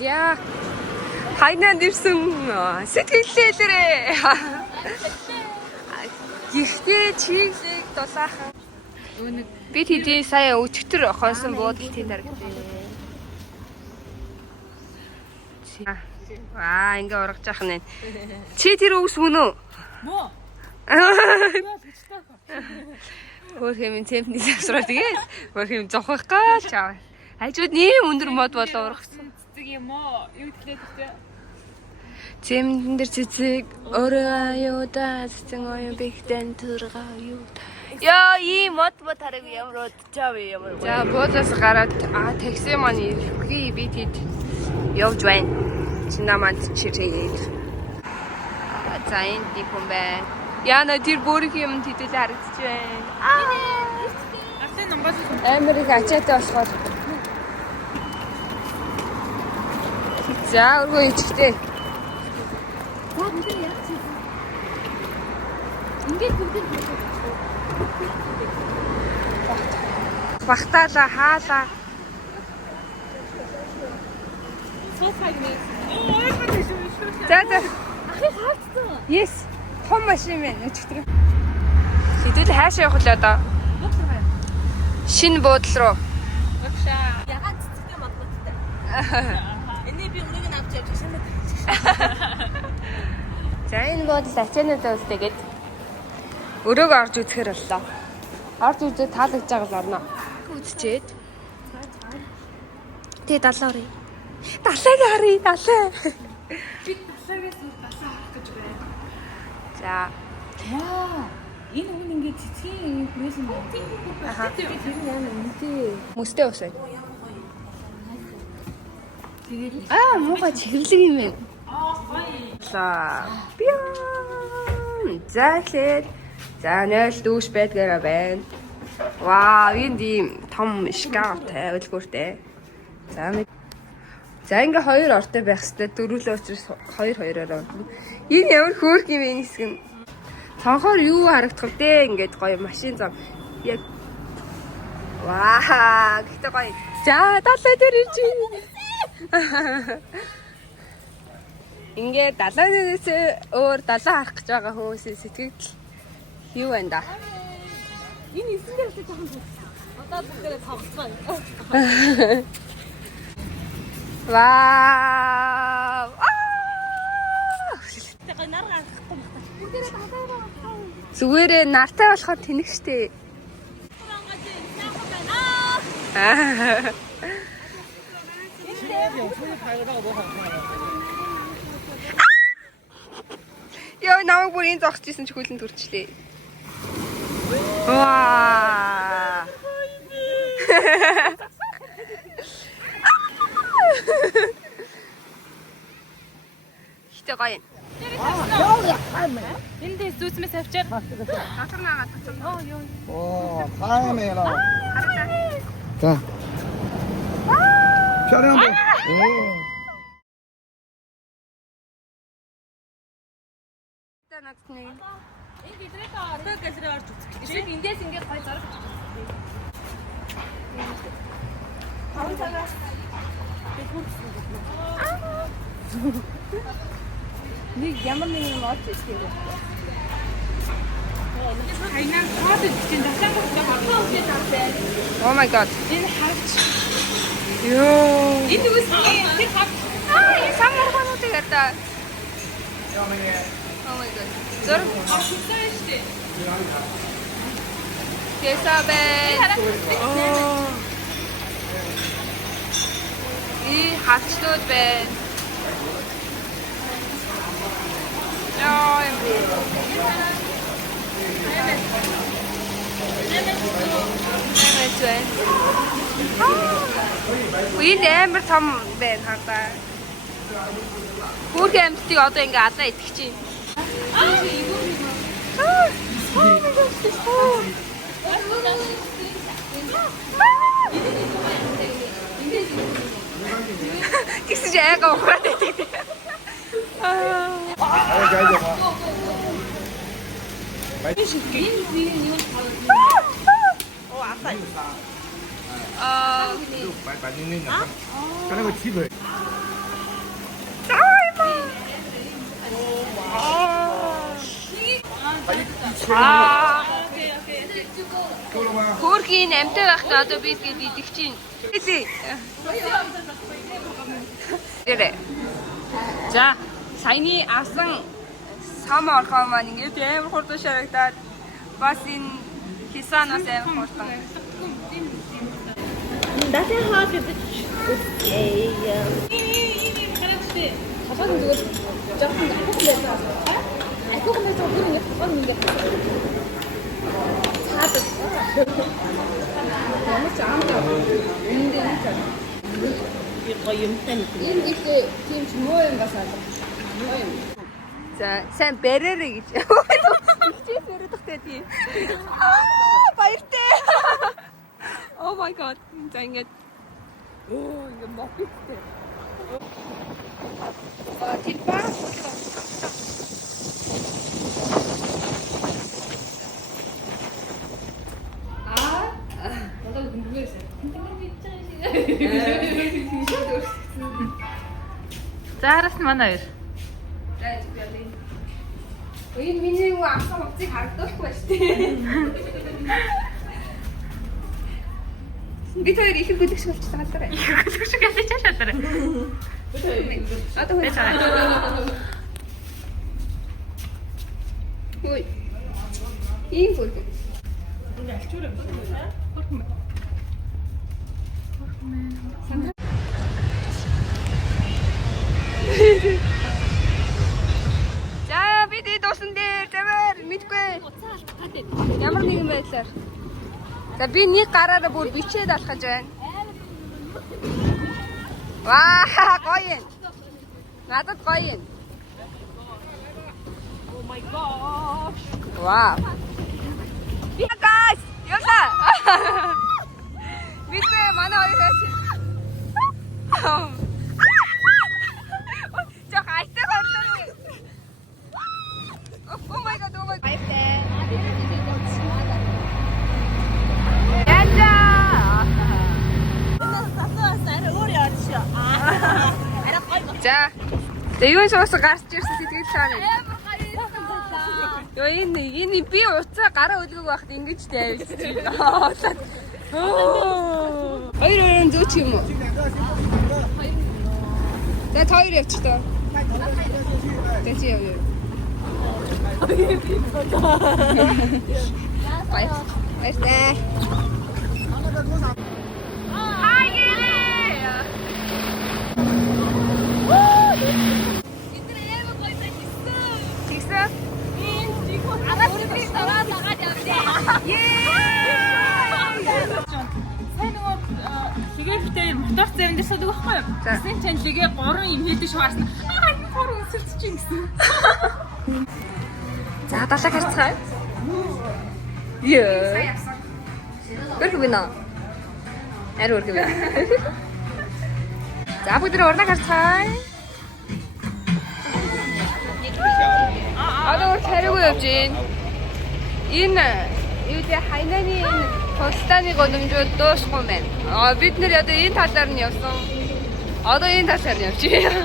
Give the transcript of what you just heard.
За. Хайнанд ирсэн сэтгэллээрээ. Гэхдээ чиглэг дулаахан. Би тэдний сая өчтөр хонсон буудалтын дарагтай. Ингээ ургаж яах нь. Чи тэр үс мөн үү? Мөө. Хөр хэмээн темпний завсраа тэгээд хөр хэм зовхох гал чаа. Хажууд нэм өндөр мод болоо ургасан. Цэцэг юм уу? Юу хэлээд вэ? Зэмдэн дээр цэцэг өөрөө аюуда цэцэн оюун бигтэн төргаа юу. Яа ийм мод хараг ямар удчаа вэ ямар. За буудаас гараад такси маань ирэхгүй би тэд явж байна. Чинаманд чирээд. За энэ дипон байна. Яна тэр бүрх юм тэтэл харагдаж байна. Асан номбос Америк ачаатай болохоор. За өргөө ичгтэй. ингээд бүгд Бахтаала хаалаа. За. ахыг хаалтсан. Yes. Том машин мэн өчтөр. Хэдүүл хаашаа явах вэ одоо? Шинэ буудлал руу. Багшаа. Ягаад цэцэгтэй модтой. Эний би өрөөг нь авч явж шинэ. За энэ буудлал ачаануудаа үлдээгээд өрөөгөө орж үзэхэр боллоо. Орж үзээд таалагдж байгаа л орно. Үзчихэд. Тэгээ 70 орё. 70-ыг харъя, 70. Би 70-аас 70 авах гэж байна. За. Ваа. Энэ хүн ингээд цэцгийн импрессн байна. Аха. Тэр нь яа үнэтэй. Мөстэй ус байна. Тэгээд Муухай чихэрлэг юм байна. гоё. За. За тэгээд за 0 дүүш байдгаараа байна. Вау, энд ийм том шкафтай үлгүүртэй. За ингээ хоёр ортой байх хэвээр дөрвөлөө учраас хоёр-хоёроор орно. Энэ ямар хөөрх юм бэ хэсэг нь. Цонхоор юу харагдах вэ? Ингээд гоё машин зам. Яг ваа, гэхдээ гоё. За, 70 дээр ирж байна. Ингээд 70-аас өөр 70 харах гэж байгаа хүмүүсийн сэтгэл юу байна да? Энэ эсэндээ л жоохон одоо бүгдээ тоглоцгоо. Вау! Тэгээ нар гарахгүй байна. Зүгээрээ нартай болохоор тэнэг штэ. Яа, намайг бүр энэ зогсчихсэн ч хөлн төрчлээ. Ваа! Хитэ гоё. Эндээс зүүцмэс авчаар. Дотор нагаад татсан. 오, 다행이다. 자. 촬영 한번. Надад нэг. Энэ бидрээ ордог гэлрээ орж үзэх. Жишээ нь эндээс ингээд гоё зарах. Таван цагаас Нэг ямар нэг юм орж ирсэн юм. Хайнаа гоод чинь дахиад хатгаа үсээ тавтай. Oh my god. Энэ хавч. Ёо. Энэ үсээ тэр хавч. Энэ самархануудыг ята. Oh my god. Зур. Авчихсан штэ. Тэсабэ. И хатчнууд байна. Яа юм бэ? Үйл амар том байна хаа. Хүүрх амьтдыг одоо ингээ алаа идэх чинь. Гэсэн чи айгаа ухраад байдаг. 오 아싸. 맛있는 거. 그리고 집을. Аа. Go ba. Хөрхийн амтай байхдаа одоо би тэгээд идэх чинь. Тэрэ. За, саяны авсан сам орхоо маань ингээд амар хурдан шарагдаад бас энэ хисаанаас амар хурдан. Дахин хаа гэдэг. Окей. хараач. Хасаад зүгээр жоохон ахихгүй байсан. Ахихгүй байсан бүр ингээд хасаад ингээд. Цаад. Ямар ч аамдаа. Энд Би гоёмтай нэг. энэ дэхтэй тийм ч муу юм басаа. За, сайн бэрэрэ гэж. Хичээс бэрэтхтэй тийм. Баяртай. Oh my god. За ингээд. Оо, ингээд мопиттэй. Тэр баг. Надад гүнгээрсэн. Заараас нь манай хоёр. Энэ миний юу авсан хувцсыг харагдуулахгүй байна шүү дээ. Бид хоёр их гүлгш болчихсон гадараа. Гүлгш гэсэн ч шатараа. Одоо хөөе. Хөөе. Ийм гүлгш. За бид дуусна дээр замаар мэдгүй. Ямар нэгэн байдлаар. За би нэг гараараа бүр бичээд алхаж байна. Ваа гоё юм. Надад гоё юм. Oh my gosh. Вау. Guys, яваа. Мэдгүй манай хоёр хайч. Жоо хайтай хорлоо. Oh my god, oh my god. Хайтай. Янда. За. Тэгвэл суус гарч ирсэн сэтгэл чаана. Йоо энэ би уцаа гараа өлгөг байхад ингэж тавьчих. Хоёр зөөч юм уу? За хоёр явчих тоо. Тэч яв. Баяртай. Тэгээд мотор завинд суудаг байхгүй юу? Гэсэн чинь лигээ 3 юм хийдэг шугаарсан. Энэ 3 өсөлт чинь гэсэн. За далаа харцгаая. Яа. Гэр гэнэ. Аруу гэнэ. За бүгд урнаа харцгаая. Одоо царайгүй явж гин. Энэ юу дэ хайнаны энэ тусдааны гудамжууд дуусахгүй байна. Бид нэр одоо энэ талаар нь явсан. Одоо энэ талаар нь явж байна.